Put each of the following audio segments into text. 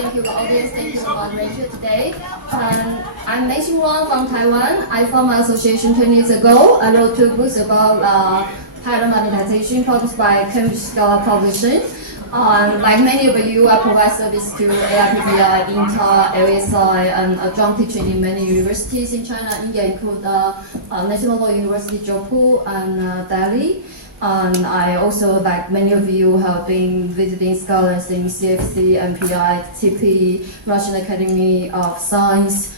thank you, audience, thank you, moderator today. I'm Mei-Hsin from Taiwan. I formed my association 20 years ago. I wrote 2 books about pattern monetization published by Cambridge Scholar Publishing. Like many of you, I provide service to AIPBI, Intel, LSI, and adjunct teaching in many universities in China, India, include National Law University, Jaipur, and Delhi. And I also, like many of you, have been visiting scholars in CFC, MPI, TP, Russian Academy of Science.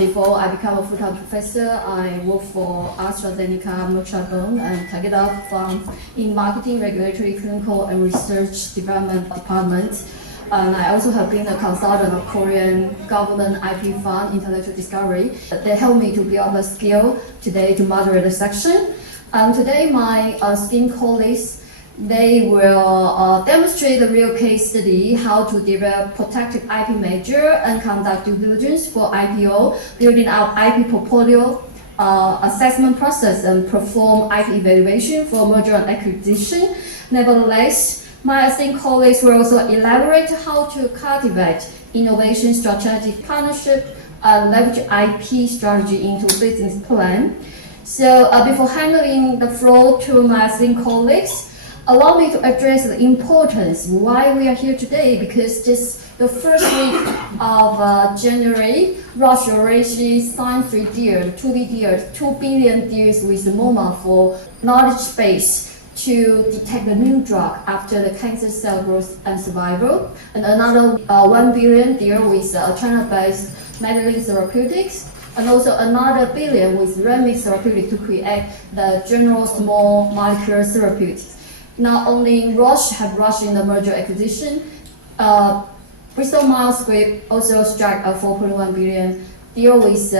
Before I became a full-time professor, I worked for AstraZeneca, Merck Sharp and Takeda in marketing, regulatory, clinical, and research development department. And I also have been a consultant of Korean government IP fund intellectual discovery. They helped me to build a skill today to moderate the section. Today, my esteemed colleagues, they will demonstrate the real case study how to develop protected IP measure and conduct due diligence for IPO, building out IP portfolio assessment process and perform IP evaluation for merger and acquisition. Nevertheless, my esteemed colleagues will also elaborate how to cultivate innovation strategic partnership and leverage IP strategy into business plan. So before handing the floor to my esteemed colleagues, allow me to address the importance why we are here today, because just the first week of January, Roche already signed 3 deals, 2 deals, 2 billion deals with MoMA for knowledge base to detect the new drug after the cancer cell growth and survival, and another 1 billion deal with China-based Madhuri Therapeutics, and also another 1 billion with Remix Therapeutics to create the general small molecular therapeutics. Not only Roche have rushed in the merger acquisition, Bristol Myers Squibb also struck a 4.1 billion deal with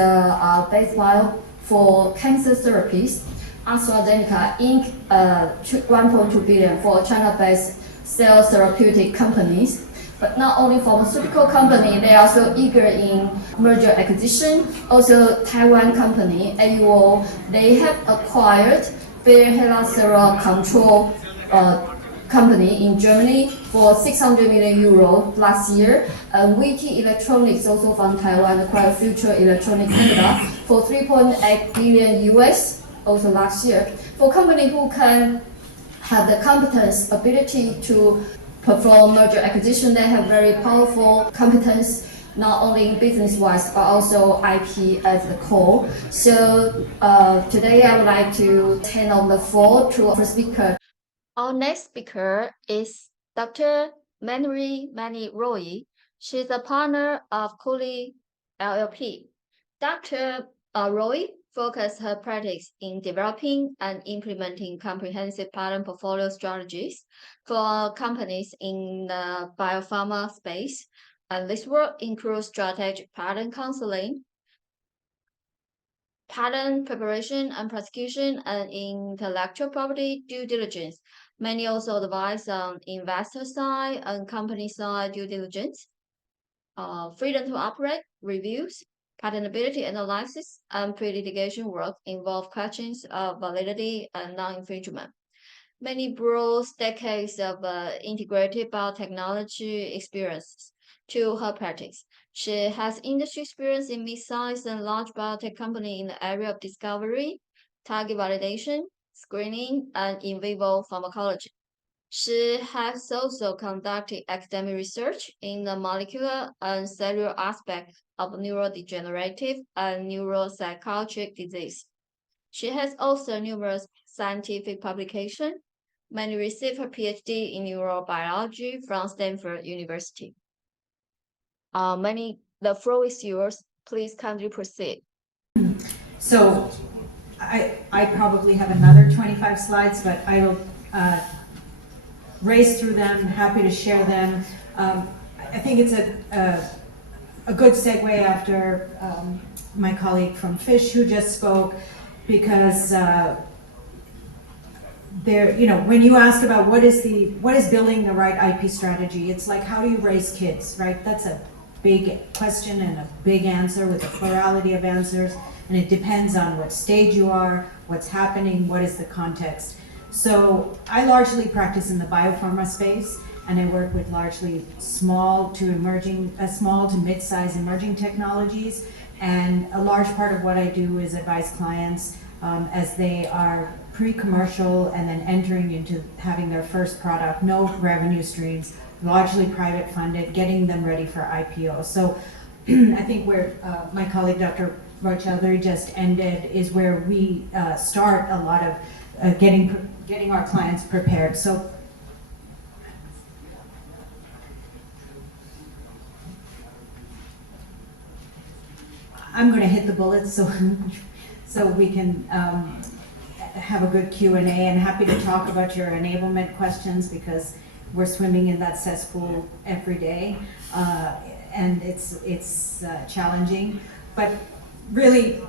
Base Bio for cancer therapies. AstraZeneca Inc. 1.2 billion for China-based cell therapeutic companies. But not only pharmaceutical company, they are also eager in merger acquisition. Also Taiwan company, AUO, they have acquired Bayer Hellas Control company in Germany for 600 million euro last year. VT Electronics, also from Taiwan, acquired Future Electronic Canada for 3.8 billion US, also last year. For companies who can have the competence, ability to perform merger acquisition, they have very powerful competence, not only business-wise, but also IP as the core. So today I would like to hand over the floor to our speaker. Our next speaker is Dr. Madhuri. She's a partner of Cooley LLP. Dr. Roy focused her practice in developing and implementing comprehensive patent portfolio strategies for companies in the biopharma space. And this work includes strategic patent counseling, patent preparation and prosecution, and intellectual property due diligence. Many also advise on investor side and company side due diligence, freedom to operate, reviews, patentability analysis, and pre-litigation work involve questions of validity and non-infringement. Many broad decades of integrated biotechnology experiences to her practice. She has industry experience in mid-sized and large biotech companies in the area of discovery, target validation, screening, and in vivo pharmacology. She has also conducted academic research in the molecular and cellular aspect of neurodegenerative and neuropsychiatric disease. She has also numerous scientific publications. Many received her PhD in neurobiology from Stanford University. The floor is yours. Please kindly proceed. So I probably have another 25 slides, but I will race through them, happy to share them. I think it's a good segue after my colleague from Fish who just spoke, because when you ask about what is building the right IP strategy, it's like, how do you raise kids, right? That's a big question and a big answer with a plurality of answers, and it depends on what stage you are, what's happening, what is the context. So I largely practice in the biopharma space, and I work with largely small to mid-size emerging technologies. And a large part of what I do is advise clients as they are pre-commercial and then entering into having their first product, no revenue streams, largely private funded, getting them ready for IPO. So I think where my colleague Dr. Roy-Chaudhuri just ended is where we start a lot of getting our clients prepared. So I'm going to hit the bullets so we can have a good Q&A, and happy to talk about your enablement questions because we're swimming in that cesspool every day, and it's challenging. But really,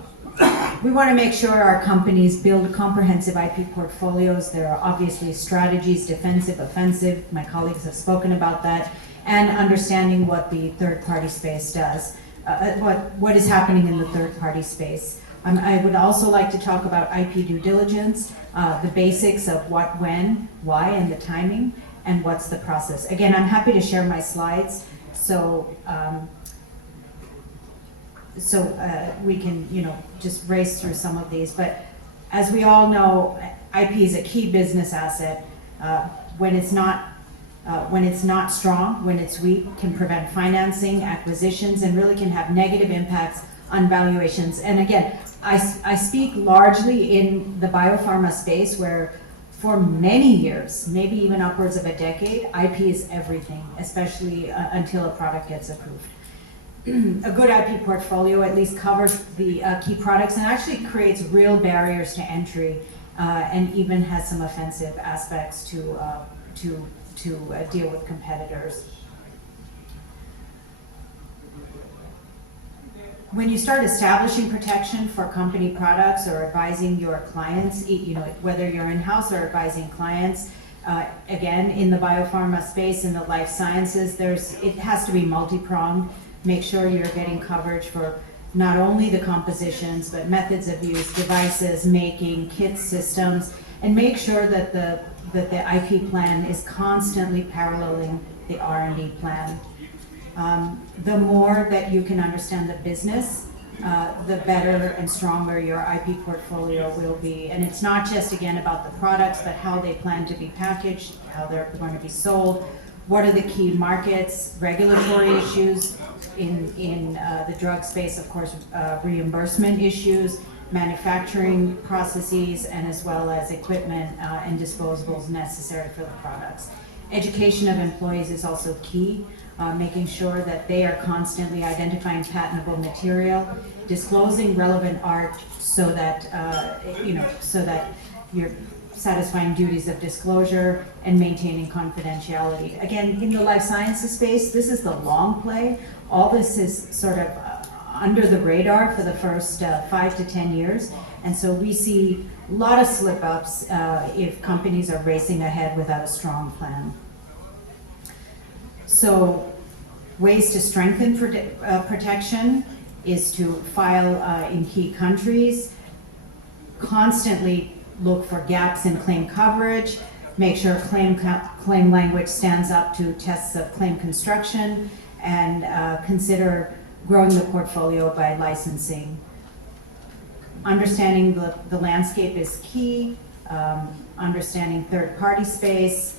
we want to make sure our companies build comprehensive IP portfolios. There are obviously strategies, defensive, offensive. My colleagues have spoken about that, and understanding what the third-party space does. What is happening in the third-party space. I would also like to talk about IP due diligence, the basics of what, when, why, and the timing, and what's the process. Again, I'm happy to share my slides, so we can, just race through some of these. But as we all know, IP is a key business asset. When it's not strong, when it's weak, can prevent financing, acquisitions, and really can have negative impacts on valuations. And again, I speak largely in the biopharma space where for many years, maybe even upwards of a decade, IP is everything, especially until a product gets approved. A good IP portfolio at least covers the key products and actually creates real barriers to entry and even has some offensive aspects to deal with competitors. When you start establishing protection for company products or advising your clients, whether you're in-house or advising clients, again, in the biopharma space, in the life sciences, it has to be multi-pronged. Make sure you're getting coverage for not only the compositions, but methods of use, devices, making, kits, systems, and make sure that the IP plan is constantly paralleling the R&D plan. The more that you can understand the business, the better and stronger your IP portfolio will be. And it's not just, again, about the products, but how they plan to be packaged, how they're going to be sold, what are the key markets, regulatory issues in the drug space, of course, reimbursement issues, manufacturing processes, and as well as equipment and disposables necessary for the products. Education of employees is also key, making sure that they are constantly identifying patentable material, disclosing relevant art so that, so that you're satisfying duties of disclosure and maintaining confidentiality. Again, in the life sciences space, this is the long play. All this is sort of under the radar for the first 5 to 10 years. And so we see a lot of slip-ups if companies are racing ahead without a strong plan. So ways to strengthen protection is to file in key countries, constantly look for gaps in claim coverage, make sure claim language stands up to tests of claim construction, and consider growing the portfolio by licensing. Understanding the landscape is key, understanding third-party space.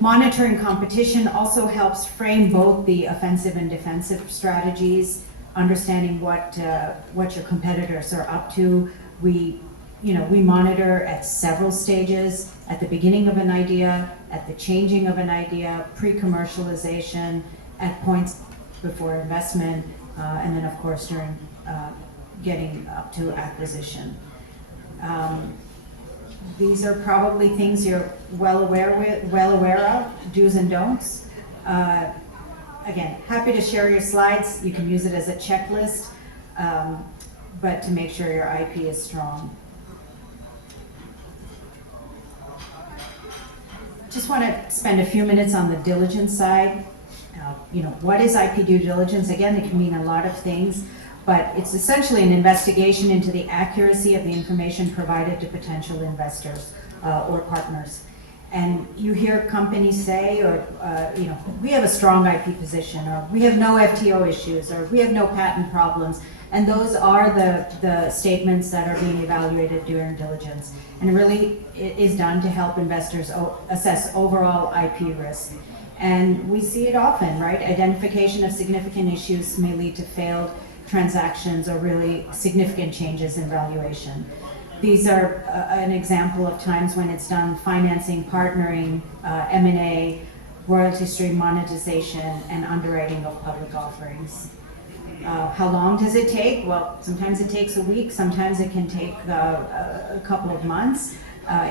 Monitoring competition also helps frame both the offensive and defensive strategies, understanding what your competitors are up to. We monitor at several stages, at the beginning of an idea, at the changing of an idea, pre-commercialization, at points before investment, and then of course during getting up to acquisition. These are probably things you're well aware of, do's and don'ts. Again, happy to share your slides. You can use it as a checklist, but to make sure your IP is strong. Just want to spend a few minutes on the diligence side. What is IP due diligence? Again, it can mean a lot of things, but it's essentially an investigation into the accuracy of the information provided to potential investors. or partners. And you hear companies say, or we have a strong IP position, or we have no FTO issues, or we have no patent problems. And those are the statements that are being evaluated during diligence. And it really is done to help investors assess overall IP risk. And we see it often, right? Identification of significant issues may lead to failed transactions or really significant changes in valuation. These are an example of times when it's done financing, partnering, M&A, royalty stream monetization, and underwriting of public offerings. How long does it take? Well, sometimes it takes a week, sometimes it can take a couple of months.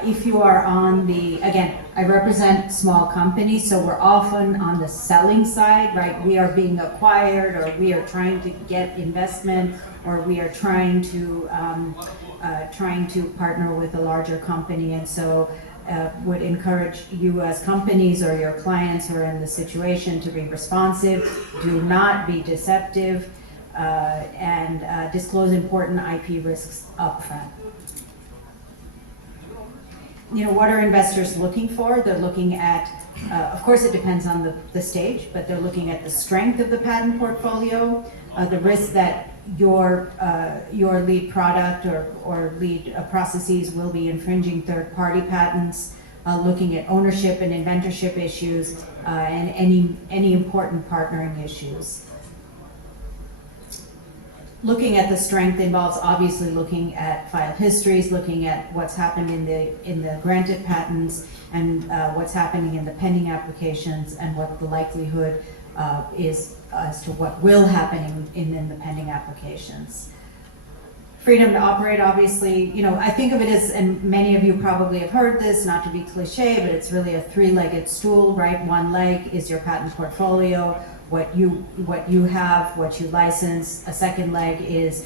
If you are on again, I represent small companies, so we're often on the selling side, right? We are being acquired, or we are trying to get investment, or we are trying to partner with a larger company. And so would encourage you as companies or your clients who are in the situation to be responsive, do not be deceptive, and disclose important IP risks upfront. What are investors looking for? They're looking at, of course it depends on the stage, but they're looking at the strength of the patent portfolio, the risk that your lead product or lead processes will be infringing third-party patents, looking at ownership and inventorship issues, and any important partnering issues. Looking at the strength involves obviously looking at file histories, looking at what's happened in the granted patents, and what's happening in the pending applications, and what the likelihood is as to what will happen in the pending applications. Freedom to operate, obviously, I think of it as, and many of you probably have heard this, not to be cliche, but it's really a three-legged stool, right? One leg is your patent portfolio, what you have, what you license. A second leg is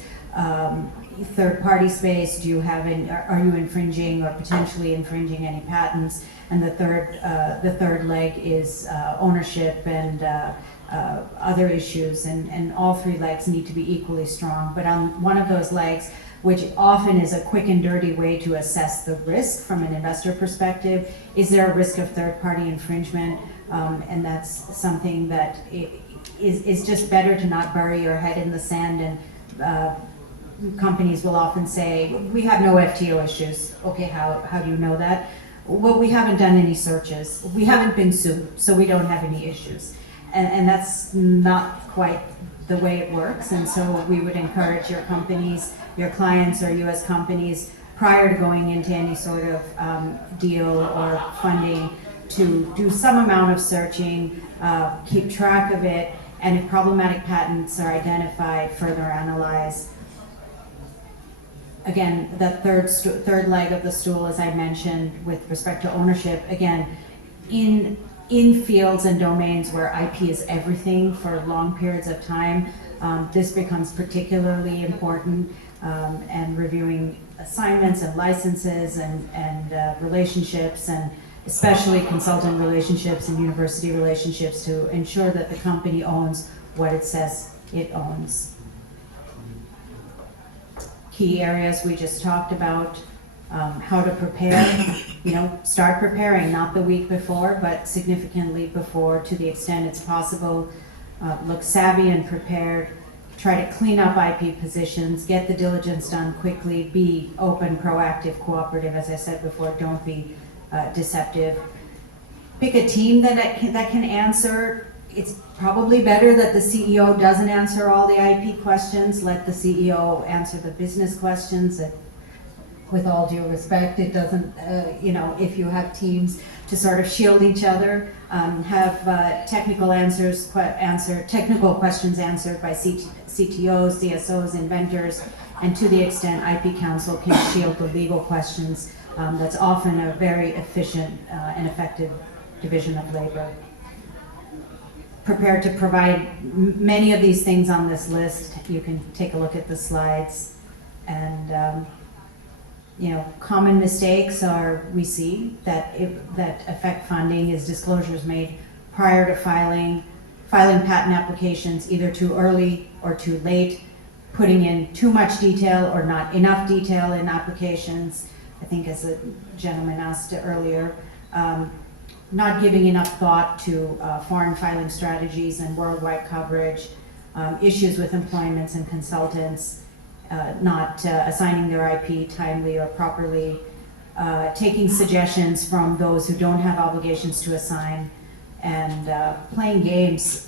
third-party space. Are you infringing or potentially infringing any patents? And the third leg is ownership and other issues, and all three legs need to be equally strong. But on one of those legs, which often is a quick and dirty way to assess the risk from an investor perspective, is there a risk of third-party infringement? And that's something that is just better to not bury your head in the sand. And companies will often say, we have no FTO issues. Okay, how do you know that? Well, we haven't done any searches. We haven't been sued, so we don't have any issues. And that's not quite the way it works. And so we would encourage your companies, your clients or US companies, prior to going into any sort of deal or funding, to do some amount of searching, keep track of it, and if problematic patents are identified, further analyze. Again, that third leg of the stool, as I mentioned, with respect to ownership, again, in fields and domains where IP is everything for long periods of time, this becomes particularly important, and reviewing assignments and licenses and relationships, and especially consultant relationships and university relationships, to ensure that the company owns what it says it owns. Key areas we just talked about, how to prepare, start preparing, not the week before, but significantly before, to the extent it's possible. Look savvy and prepared, try to clean up IP positions, get the diligence done quickly, be open, proactive, cooperative, as I said before, don't be deceptive. Pick a team that can answer. It's probably better that the CEO doesn't answer all the IP questions. Let the CEO answer the business questions. With all due respect, it doesn't, if you have teams to sort of shield each other, have technical questions answered by CTOs, CSOs, inventors, and to the extent IP counsel can shield the legal questions. That's often a very efficient and effective division of labor. Prepared to provide many of these things on this list. You can take a look at the slides. And common mistakes we see that affect funding is disclosures made prior to filing patent applications, either too early or too late, putting in too much detail or not enough detail in applications, I think as the gentleman asked earlier, not giving enough thought to foreign filing strategies and worldwide coverage, issues with employments and consultants, not assigning their IP timely or properly, taking suggestions from those who don't have obligations to assign, and playing games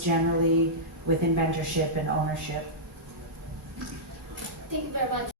generally with inventorship and ownership. Thank you very much.